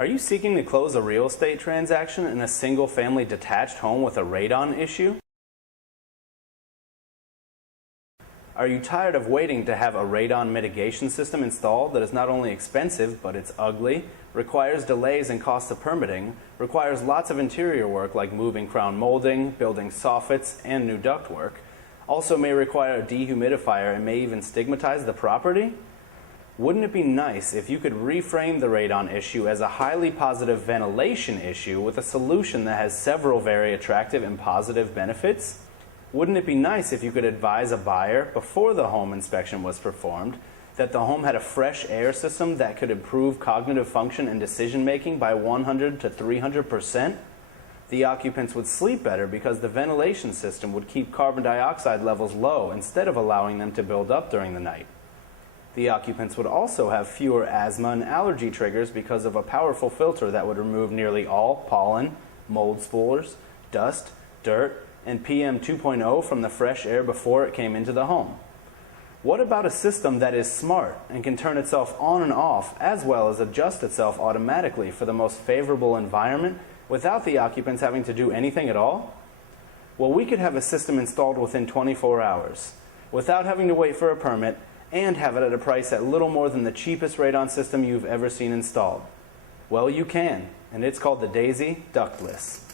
Are you seeking to close a real estate transaction in a single-family detached home with a radon issue? Are you tired of waiting to have a radon mitigation system installed that is not only expensive, but it's ugly, requires delays and costs of permitting, requires lots of interior work like moving crown molding, building soffits, and new ductwork, also may require a dehumidifier and may even stigmatize the property? Wouldn't it be nice if you could reframe the radon issue as a highly positive ventilation issue with a solution that has several very attractive and positive benefits? Wouldn't it be nice if you could advise a buyer before the home inspection was performed that the home had a fresh air system that could improve cognitive function and decision making by 100 to 300%? The occupants would sleep better because the ventilation system would keep carbon dioxide levels low instead of allowing them to build up during the night. The occupants would also have fewer asthma and allergy triggers because of a powerful filter that would remove nearly all pollen, mold spores, dust, dirt, and PM 2.0 from the fresh air before it came into the home. What about a system that is smart and can turn itself on and off as well as adjust itself automatically for the most favorable environment without the occupants having to do anything at all? Well, we could have a system installed within 24 hours without having to wait for a permit and have it at a price at little more than the cheapest radon system you've ever seen installed. Well, you can, and it's called the Daisy Ductless.